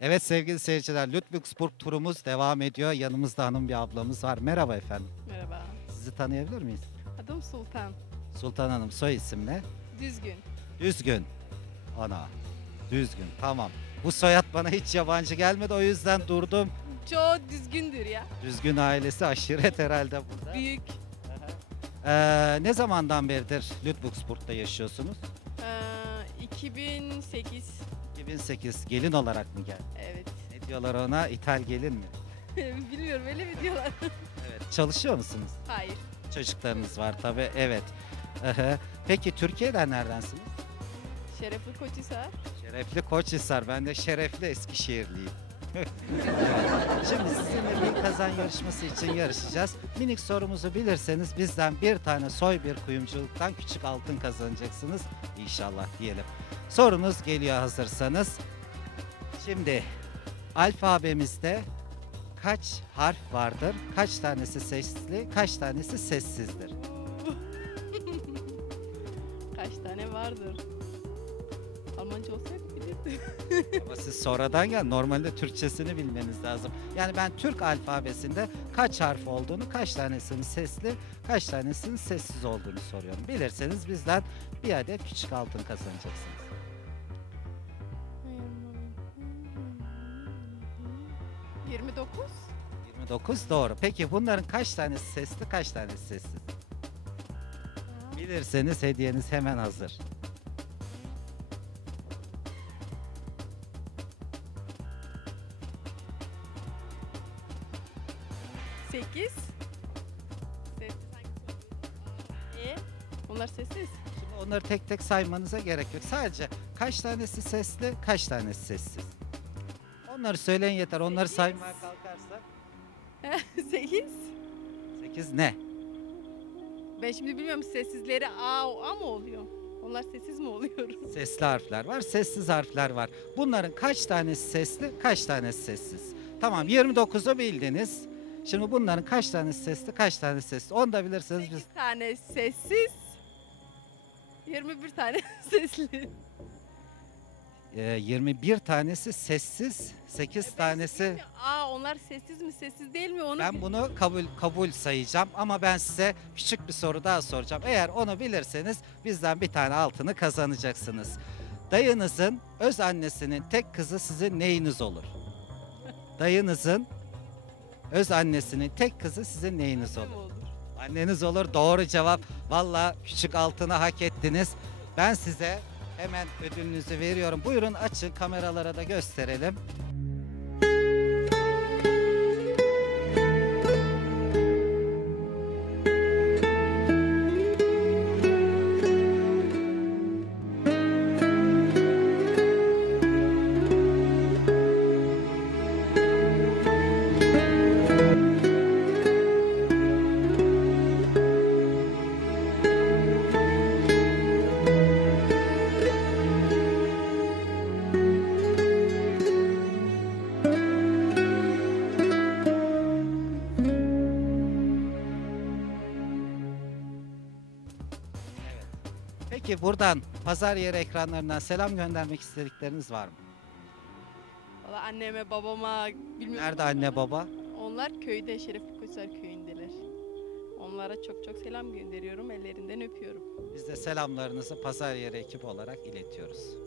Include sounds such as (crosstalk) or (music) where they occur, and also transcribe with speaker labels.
Speaker 1: Evet sevgili seyirciler Ludwigsburg turumuz devam ediyor. Yanımızda hanım bir ablamız var. Merhaba efendim.
Speaker 2: Merhaba.
Speaker 1: Sizi tanıyabilir miyiz?
Speaker 2: Adım Sultan.
Speaker 1: Sultan Hanım soy isim ne?
Speaker 2: Düzgün.
Speaker 1: Düzgün. Ana. Düzgün. Tamam. Bu soyad bana hiç yabancı gelmedi o yüzden durdum.
Speaker 2: Çoğu düzgündür ya.
Speaker 1: Düzgün ailesi aşiret herhalde burada.
Speaker 2: Büyük.
Speaker 1: Ee, ne zamandan beridir Ludwigsburg'da yaşıyorsunuz?
Speaker 2: Ee, 2008.
Speaker 1: 2008 gelin olarak mı geldi?
Speaker 2: Evet.
Speaker 1: Ne diyorlar ona? İthal gelin mi? (laughs)
Speaker 2: Bilmiyorum öyle mi diyorlar?
Speaker 1: Evet. Çalışıyor musunuz?
Speaker 2: Hayır.
Speaker 1: Çocuklarınız var tabii. Evet. Aha. Peki Türkiye'den neredensiniz?
Speaker 2: Şerefli Koçhisar.
Speaker 1: Şerefli Koçhisar. Ben de şerefli Eskişehirliyim. (laughs) Şimdi sizinle bir kazan yarışması için yarışacağız. Minik sorumuzu bilirseniz bizden bir tane soy bir kuyumculuktan küçük altın kazanacaksınız. İnşallah diyelim. Sorunuz geliyor hazırsanız. Şimdi alfabemizde kaç harf vardır? Kaç tanesi sesli, kaç tanesi sessizdir? (laughs)
Speaker 2: Kaç tane vardır? Almanca olsaydı bilirdim. (laughs)
Speaker 1: Ama siz sonradan gel. Normalde Türkçesini bilmeniz lazım. Yani ben Türk alfabesinde kaç harf olduğunu, kaç tanesinin sesli, kaç tanesinin sessiz olduğunu soruyorum. Bilirseniz bizden bir adet küçük altın kazanacaksınız.
Speaker 2: 29.
Speaker 1: 29 doğru. Peki bunların kaç tanesi sesli, kaç tanesi sessiz? Bilirseniz hediyeniz hemen hazır.
Speaker 2: Sekiz. Sessiz hangisi oluyor? E? Onlar sessiz.
Speaker 1: Şimdi onları tek tek saymanıza gerek yok. Sadece kaç tanesi sesli, kaç tanesi sessiz. Onları söyleyin yeter. Onları
Speaker 2: Sekiz.
Speaker 1: saymaya kalkarsak (laughs)
Speaker 2: Sekiz.
Speaker 1: 8 ne?
Speaker 2: Ben şimdi bilmiyorum sessizleri A, A mı oluyor? Onlar sessiz mi oluyor? (laughs)
Speaker 1: Sesli harfler var, sessiz harfler var. Bunların kaç tanesi sesli, kaç tanesi sessiz? Tamam 29'u bildiniz. Şimdi bunların kaç tanesi sesli, kaç (laughs) tanesi sessiz? Onu da bilirseniz biz
Speaker 2: 8 tane sessiz. 21 tane sesli.
Speaker 1: e, 21 tanesi sessiz, 8 tanesi
Speaker 2: Aa onlar sessiz mi sessiz değil mi onu
Speaker 1: ben bunu kabul kabul sayacağım ama ben size küçük bir soru daha soracağım. Eğer onu bilirseniz bizden bir tane altını kazanacaksınız. Dayınızın öz annesinin tek kızı sizin neyiniz olur? Dayınızın öz annesinin tek kızı sizin neyiniz olur? Anneniz olur. Doğru cevap. Valla küçük altını hak ettiniz. Ben size hemen ödülünüzü veriyorum. Buyurun açın kameralara da gösterelim. Peki buradan pazar yeri ekranlarından selam göndermek istedikleriniz var mı?
Speaker 2: Valla anneme babama bilmiyorum.
Speaker 1: Nerede anne baba?
Speaker 2: Onlar köyde Şerefli Koçhisar köyündeler. Onlara çok çok selam gönderiyorum. Ellerinden öpüyorum.
Speaker 1: Biz de selamlarınızı pazar yeri ekip olarak iletiyoruz.